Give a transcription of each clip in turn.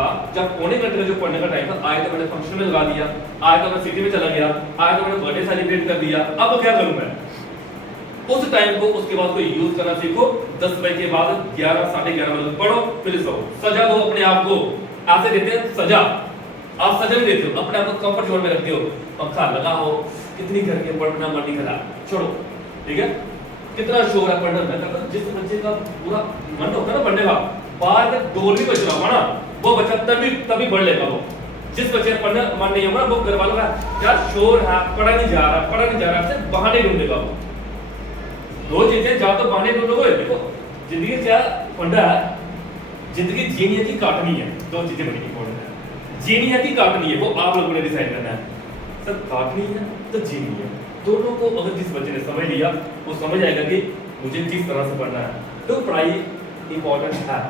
था, जब पौने घंटे का जो पढ़ने का टाइम था, आए तो मैंने फंक्शन में लगा दिया, आए तो मैं सिटी में चला गया, आए तो मैंने बर्थडे सेलिब्रेट कर दिया। अब क्या करूं मैं? उस टाइम को उसके बाद कोई यूज करना सीखो। 10 बजे के बाद 11 साढ़े 11 बजे पढ़ो, फिर सो। सजा दो अपने आप को। ऐसे देते हैं सजा, आप सजा नहीं देते हो, अपने आप को कंफर्ट जोन में रखते हो। पंखा लगा हो, कितनी करके पढ़ना मन नहीं करा, छोड़ो, ठीक है। कितना शोर है पढ़ने में, जिस बच्चे का पूरा मन होता है ना पढ़ने का, बाहर में डोर भी बज रहा होगा ना, वो बच्चा तभी पढ़ लेगा। वो जिस बच्चे का पढ़ने मन नहीं होगा, वो घर वालों का यार शोर है, पढ़ा नहीं जा रहा, सिर्फ बहाने ढूंढेगा वो। दो चीजें, जा तो बहाने ढूंढोगे। देखो जिंदगी क्या फंडा है, जिंदगी जीनी है कि काटनी है, दो चीजें बड़ी इंपॉर्टेंट है। जीनी है कि काटनी है, वो आप लोगों ने डिसाइड करना है। सर काटनी है तो जीनी है, दोनों को अगर जिस बच्चे ने समझ लिया, वो समझ आएगा कि मुझे किस तरह से पढ़ना है। तो पढ़ाई इंपॉर्टेंट है,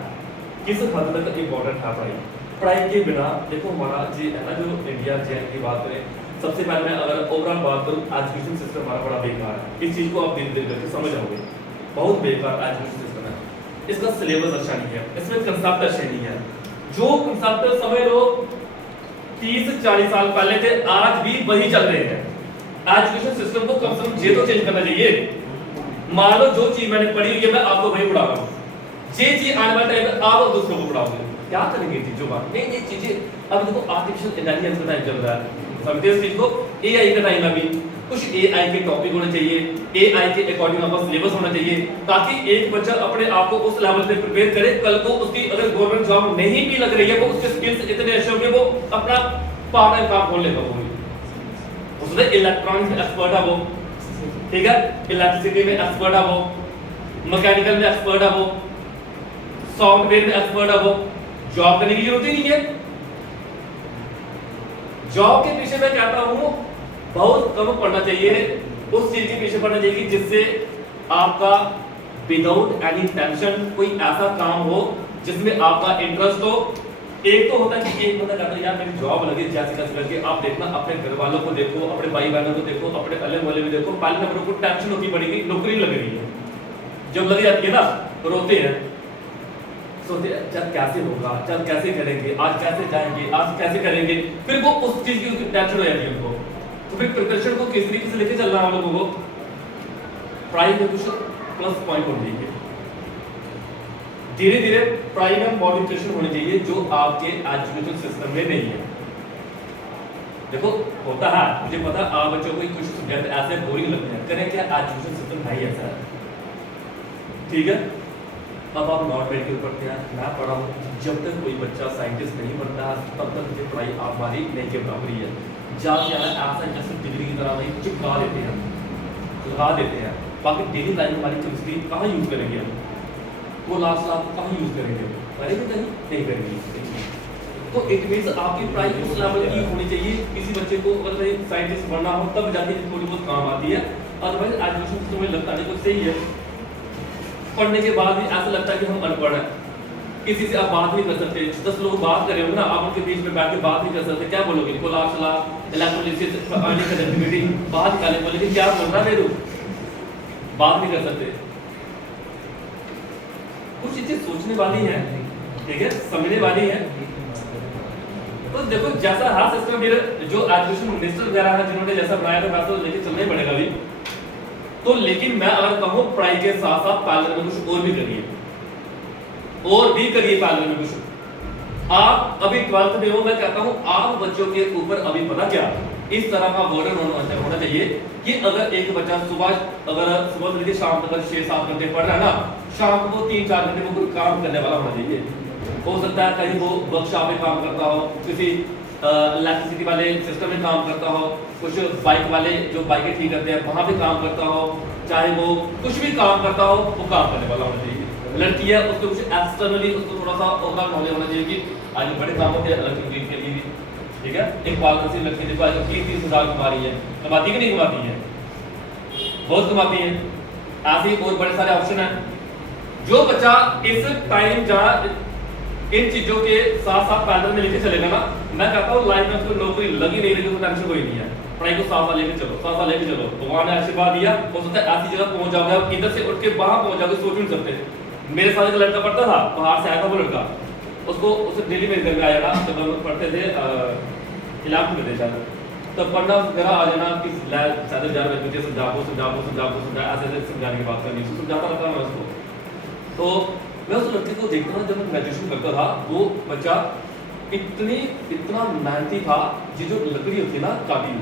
किस हद तक इंपॉर्टेंट है पढ़ाई। पढ़ाई के बिना देखो हमारा जी है ना, जो इंडिया जे की बात करें, सबसे पहले मैं अगर ओवरऑल बात करूं, एजुकेशन सिस्टम हमारा बड़ा बेकार है। इस चीज को आप धीरे धीरे करके समझ आओगे, बहुत बेकार एजुकेशन सिस्टम है। इसका सिलेबस अच्छा नहीं है, इसमें कंसेप्ट अच्छे नहीं है। जो कंसेप्ट समझ लो 30-40 साल पहले थे, आज भी वही चल रहे हैं। एजुकेशन सिस्टम को कम से कम ये तो चेंज करना चाहिए। मान लो जो चीज मैंने पढ़ी हुई है, मैं आपको वही पढ़ा रहा हूँ, ये चीज आने वाले टाइम में आप दूसरों को पढ़ाओगे, क्या करेंगे चीजों का? नहीं चीजें अब देखो आर्टिफिशियल इंटेलिजेंस का टाइम चल रहा है, समझते हैं इस चीज को। एआई का टाइम अभी, कुछ एआई के टॉपिक होने चाहिए, एआई के अकॉर्डिंग आपका सिलेबस होना चाहिए, ताकि एक बच्चा अपने आप को उस लेवल पे प्रिपेयर करे। कल को उसकी अगर गवर्नमेंट जॉब नहीं भी लग रही है, वो उसके स्किल्स इतने अच्छे होंगे, वो अपना पार्ट टाइम काम खोल लेगा। वो उसमें इलेक्ट्रॉनिक्स में एक्सपर्ट है वो, ठीक है, इलेक्ट्रिसिटी में एक्सपर्ट है वो, मैकेनिकल में एक्सपर्ट है वो, सॉफ्टवेयर में एक्सपर्ट है वो। जॉब करने की जरूरत ही नहीं है। जॉब के पीछे मैं कहता हूं बहुत कम पढ़ना चाहिए, उस चीज के पीछे पढ़ना चाहिए जिससे आपका विदाउट एनी टेंशन कोई ऐसा काम हो जिसमें आपका इंटरेस्ट हो। एक तो होता है कि एक बंदा कहता है यार मेरी जॉब लगी जैसे कैसे करके, आप देखना अपने घर वालों को देखो, अपने भाई बहनों को देखो, अपने अल्ले मोहल्ले में देखो, पहले नंबर को टेंशन होती पड़ेगी, नौकरी लग रही है। जब लग जाती है ना तो रोते हैं, सोचते हैं जब कैसे होगा, जब कैसे करेंगे, आज कैसे जाएंगे, आज कैसे करेंगे, फिर वो उस चीज की टेंशन हो जाती है उनको। तो फिर प्रिपरेशन को किस तरीके से लेके चलना है हम लोगों को, पढ़ाई में कुछ प्लस पॉइंट होने चाहिए। धीरे धीरे पढ़ाई में मॉडिफिकेशन होनी चाहिए जो आपके एजुकेशन सिस्टम में नहीं है। देखो होता है, मुझे पता है आप बच्चों को कुछ सब्जेक्ट ऐसे बोरिंग लगते हैं, करें क्या, एजुकेशन सिस्टम है ही ऐसा है, ठीक है। अब आप नॉन मेडिकल पढ़ते हैं, मैं पढ़ा हूँ, जब तक कोई बच्चा साइंटिस्ट नहीं बनता तब तक मुझे पढ़ाई आप हमारी नहीं के बराबरी है। ज़्यादा से ज़्यादा ऐसा जैसे डिग्री की तरह नहीं चिपका देते हैं, लगा देते हैं। बाकी डेली लाइफ हमारी केमिस्ट्री कहाँ यूज़ करेंगे हम, वो लास्ट कहाँ यूज़ करेंगे, करेंगे कहीं नहीं करेंगे। तो इट मीन्स आपकी पढ़ाई उस लेवल की होनी चाहिए। किसी बच्चे को अगर साइंटिस्ट बनना हो तब जाके थोड़ी बहुत काम आती है, अदरवाइज एजुकेशन सिस्टम में लगता नहीं कुछ सही है। पढ़ने के बाद भी ऐसा लगता है कि हम अनपढ़ हैं, किसी से आप बात नहीं कर सकते। 10 लोग बात कर रहे हो ना, आप उनके बीच में बैठ के बात नहीं कर सकते, क्या बोलोगे, इलेक्ट्रोलिसिस कंडक्टिविटी बात निकाले, बोलेंगे क्या बोल रहा है, बात नहीं कर सकते। कुछ चीजें सोचने वाली है, ठीक है, समझने वाली है। तो देखो जैसा हाथ सिस्टम जो एजुकेशन मिनिस्टर वगैरह है जिन्होंने जैसा बनाया था वैसा तो लेके चलना ही पड़ेगा अभी। तो लेकिन मैं अगर कहूँ पढ़ाई के साथ साथ पैरेलल में कुछ और भी करिए, और भी करिए पैरेलल में कुछ। आप अभी 12th में हो, मैं कहता हूँ आप बच्चों के ऊपर अभी पता क्या इस तरह का बर्डन होना चाहिए कि अगर एक बच्चा सुबह से लेकर शाम तक 6-7 घंटे पढ़ रहा है ना, शाम को 3-4 घंटे वो कोई काम करने वाला होना चाहिए। हो सकता है कहीं वो वर्कशॉप में काम करता हो, किसी इलेक्ट्रिसिटी वाले सिस्टम में काम करता हो, कुछ बाइक वाले जो बाइकें ठीक करते हैं वहाँ पे काम करता हो, चाहे वो कुछ भी काम करता हो, वो काम करने वाला होना चाहिए। लड़की है उसको कुछ एक्सटर्नली उसको थोड़ा सा और नॉलेज होना चाहिए कि आगे बड़े काम होते हैं लड़की के लिए भी, ठीक है। एक पार्लर से लड़की देखो आज 30-30 हज़ार कमा रही है, कमाती कि नहीं कमाती है, बहुत कमाती है। ऐसे ही और बड़े सारे ऑप्शन है। जो बच्चा इस टाइम जहाँ इन चीजों के साथ साथ पैदल में लेके चलेगा ना, मैं कहता हूँ लाइफ में उसको नौकरी लगी नहीं लगी तो टेंशन कोई नहीं है। पढ़ाई को साथ साथ लेके चलो, साथ साथ लेके चलो, भगवान ने आशीर्वाद दिया, हो सकता है ऐसी जगह पहुंच जाओगे आप इधर से उठ के वहां पहुंच जाओगे, सोच नहीं सकते। मेरे साथ एक लड़का पढ़ता था, बाहर से आया था वो लड़का, उसको उसे डेली मेरे घर में आ जाना, जब हम पढ़ते थे 11th में थे शायद, तब पढ़ना मेरा आ जाना कि शायद 11 बजे मुझे समझा ऐसे समझाने की बात करनी, समझाता रहता मैं उसको। तो मैं उस लड़के को देखता था, जब मैं ग्रेजुएशन करता था, वो बच्चा इतना मेहनती था। ये जो लकड़ी होती है ना काटी,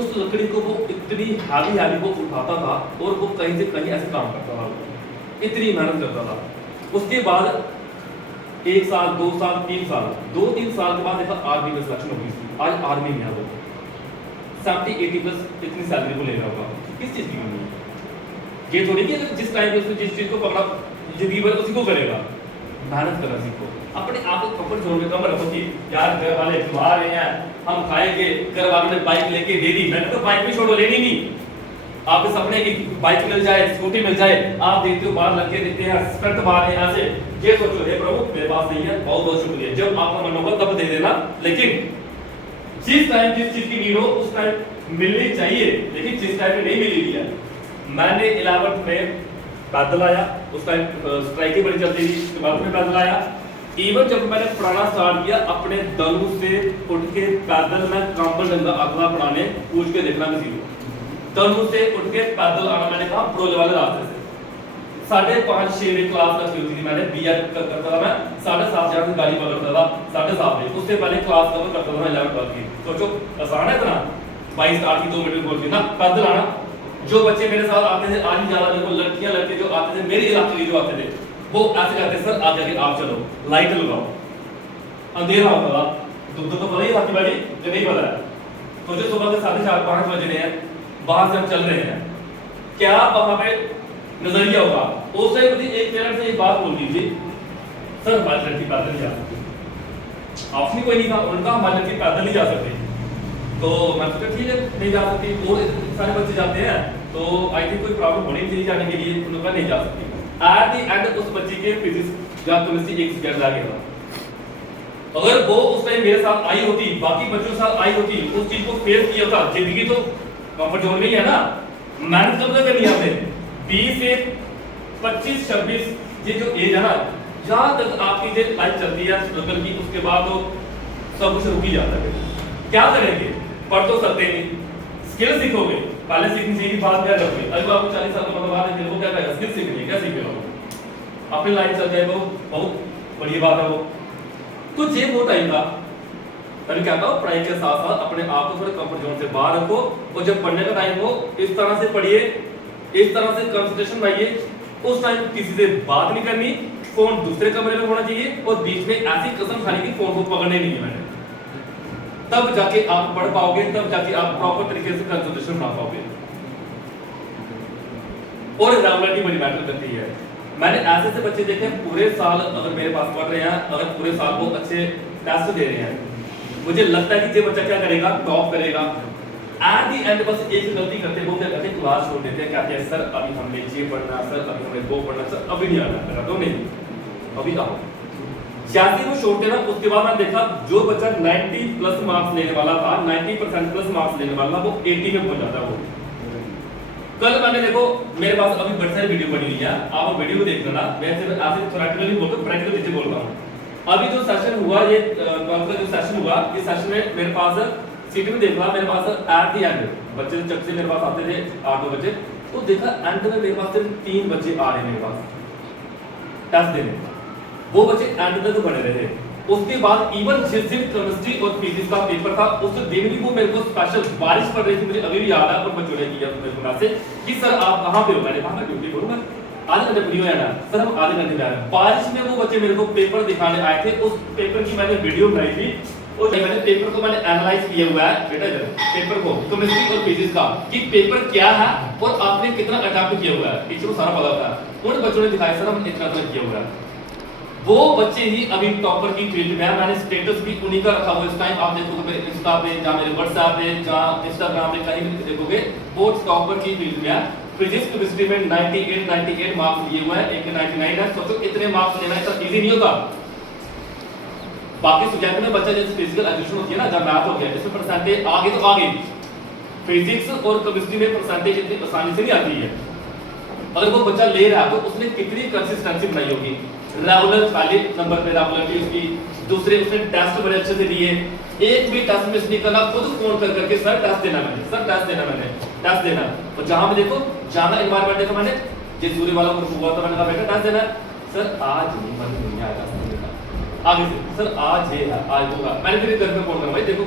उस लकड़ी को वो इतनी हैवी वो उठाता था और वो कहीं से कहीं ऐसे काम करता था, इतनी मेहनत करता था। उसके बाद 1 साल 2 साल 3 साल 2-3 साल के बाद देखा आर्मी में सिलेक्शन हो गई थी। आज आर्मी में है वो 70-80 प्लस इतनी सैलरी को ले रहा होगा। किस चीज़ की कमी है? ये थोड़ी कि जिस टाइम पे उसने जिस चीज़ को पकड़ा जिंदगी भर उसी को करेगा। मेहनत करना सीखो, अपने आप को कंफर्ट जोन में कम रखो कि यार घर वाले बुला रहे हैं, हम खाएंगे, घर वालों ने बाइक लेके दे दी, मैंने तो बाइक भी छोड़ो, लेनी नहीं। आपके सपने की बाइक मिल जाए, स्कूटी मिल जाए, आप देखते हो बाहर लड़के देखते हैं स्कर्ट बाहर यहाँ से, ये सोचो हे प्रभु मेरे पास नहीं है, बहुत बहुत शुक्रिया, जब आपका मन होगा तब दे देना। लेकिन जिस टाइम जिस चीज की नीड हो उस टाइम मिलनी चाहिए, लेकिन जिस टाइम में नहीं मिली है। मैंने 11th में पैदल आया, उस टाइम स्ट्राइक बड़ी चलती थी, उसके बाद में पैदल आया। इवन जब मैंने पढ़ाना स्टार्ट किया, अपने दलों से उठ के पैदल मैं कांबल डंगा अगला पढ़ाने पूछ के देखना भी सीखो। दलों से उठ के पैदल आना, मैंने कहा प्रोले वाले रास्ते से 5:30-6 बजे क्लास रखी होती थी। मैंने बीएड करता था, मैं 7:30 जाकर गाड़ी पकड़ता था 7:30 बजे, उससे पहले क्लास कवर करता था मैं 11th की। सोचो आसान है इतना, 22 स्टार्ट की 2 मिनट बोलती ना पैदल आना। जो बच्चे मेरे साथ आते थे, आज ज्यादा मेरे को लड़कियां लड़के जो आते थे मेरे इलाके के जो आते थे, वो ऐसे कहते सर आगे आगे आप चलो, लाइट लगाओ, अंधेरा होता था, तो पता ही था कि भाई जो नहीं पता है। तो जो सुबह के 4:30-5 बज रहे हैं, बाहर से हम चल रहे हैं, क्या वहां पे नजरिया होगा? उस टाइम मुझे एक पेरेंट से एक बात बोल दी थी, सर हमारी लड़की पैदल नहीं जा सकती। ऑप्शन कोई नहीं था उनका, हमारी लड़की पैदल नहीं जा सकती। तो मैं सोचा ठीक है नहीं जा सकती, और सारे बच्चे जाते हैं तो आई थिंक कोई प्रॉब्लम होनी नहीं चाहिए जाने के लिए, उनका नहीं जा सकती। एट द एंड उस बच्चे के फिजिक्स या केमिस्ट्री एक सब्जेक्ट रह गया था। अगर वो उस टाइम मेरे साथ आई होती, बाकी बच्चों के साथ आई होती, उस चीज को फेस किया था, जिंदगी तो कंफर्ट जोन में ही है ना। मेहनत कब तक करनी है आपने? 20 से 25-26 ये जो एज है ना, जहां तक आपकी जो लाइफ चलती है स्ट्रगल की, उसके बाद तो सब कुछ रुक ही जाता है। क्या करेंगे? पढ़ तो सकते नहीं, स्किल सीखोगे, पहले सीखनी चाहिए, बाद क्या करोगे? अगर आपको 40 साल का बाद है, वो क्या करेगा? स्किल सीखनी, क्या सीख लो अपनी लाइफ चल जाए, वो बहुत बड़ी बात है वो। तो ये वो टाइम था, मैं कहता हूँ पढ़ाई के साथ साथ अपने आप को थोड़े कंफर्ट जोन से बाहर रखो, और जब पढ़ने का टाइम हो इस तरह से पढ़िए, इस तरह से कंसंट्रेशन बनाइए। उस टाइम किसी से बात नहीं करनी, फोन दूसरे कमरे में होना चाहिए, और बीच में ऐसी कसम खानी कि फोन को पकड़ने नहीं है मैंने, तब जाके आप पढ़ पाओगे, तब जाके आप प्रॉपर तरीके से कंसंट्रेशन बना पाओगे। और रेगुलरिटी बड़ी मैटर करती है। मैंने ऐसे से बच्चे देखे पूरे साल अगर मेरे पास पढ़ रहे हैं, अगर पूरे साल वो अच्छे टेस्ट दे रहे हैं, मुझे लगता है कि ये बच्चा क्या करेगा? टॉप करेगा। एट द एंड बस एक गलती करते हैं, वो क्या करते हैं? क्लास छोड़ देते हैं, कहते हैं सर अभी हमने ये पढ़ना, सर अभी हमें वो पढ़ना, सर अभी नहीं आना। मैं तो नहीं, अभी आओ। जैसे वो छोड़ते ना, उसके बाद मैंने देखा जो बच्चा 90 प्लस मार्क्स लेने वाला था, 90% प्लस मार्क्स लेने वाला, वो 80 में पहुंच जाता है वो। कल मैंने देखो मेरे पास अभी बड़ी सारी वीडियो बनी हुई है, आप वीडियो को देख लेना। मैं सिर्फ ऐसे थ्योरेटिकली बोलता हूं, प्रैक्टिकल चीजें बोलता हूं। अभी जो सेशन हुआ, ये जो सेशन हुआ, इस सेशन में मेरे पास सीट में देखा, मेरे पास एट द एंड बच्चे चक से मेरे पास आते थे 8 बच्चे, तो देखा एंड में मेरे पास सिर्फ 3 बच्चे आ रहे हैं मेरे पास टेस्ट देने। वो बच्चे एंड तक बने रहे। उसके बाद इवन जिस दिन केमिस्ट्री और फिजिक्स का पेपर था, उस दिन भी वो मेरे को स्पेशल बारिश पड़ रही थी, मुझे अभी भी याद है, और बच्चों ने किया मेरे को मैसेज कि सर आप कहां पे हो? मैंने कहा मैं ड्यूटी करूंगा, आधे घंटे फ्री हो जाना। सर हम आधे घंटे में आ रहे हैं। बारिश में वो बच्चे मेरे को पेपर दिखाने आए थे, उस पेपर की मैंने वीडियो बनाई थी, और मैंने पेपर को मैंने एनालाइज किया हुआ है बेटा, इधर पेपर को केमिस्ट्री और फिजिक्स का कि पेपर क्या है और आपने कितना अटेम्प्ट किया हुआ है, टीचर को सारा पता होता है। उन बच्चों ने दिखाया सर हम इतना किया हुआ है। वो बच्चे ही अभी टॉपर की फील्ड में है। मैंने स्टेटस भी उन्हीं का रखा हुआ इस टाइम, आप देखोगे मेरे इंस्टा पे, जहाँ मेरे व्हाट्सएप पे, जहाँ इंस्टाग्राम पे, कहीं भी देखोगे वो टॉपर की फील्ड में है। फिजिक्स केमिस्ट्री में 98 मार्क्स लिए हुए हैं, एक 99 है। सोचो इतने मार्क्स लेना इतना इजी नहीं होता। बाकी सब्जेक्ट में बच्चा जैसे फिजिकल एजुकेशन होती है ना, जब मैथ हो गया, इसमें परसेंटेज आगे तो आगे, फिजिक्स और केमिस्ट्री में परसेंटेज इतनी आसानी से नहीं आती है। अगर वो बच्चा ले रहा है तो उसने कितनी कंसिस्टेंसी बनाई होगी। रेगुलर खाली नंबर पे रेगुलरिटी उसकी, दूसरे उसने टेस्ट बड़े अच्छे से दिए, एक भी टेस्ट मिस नहीं करना, खुद फोन कर करके सर टेस्ट देना मैंने, सर टेस्ट देना मैंने, टेस्ट देना। और जहां पे देखो जाना एनवायरनमेंट देखा मैंने, जिस सूर्य वाला ग्रुप हुआ था मैंने कहा बेटा टेस्ट देना है, सर आज नहीं मन नहीं आएगा, आगे से सर आज ये है, आज होगा। मैंने फिर घर पे फोन करा भाई देखो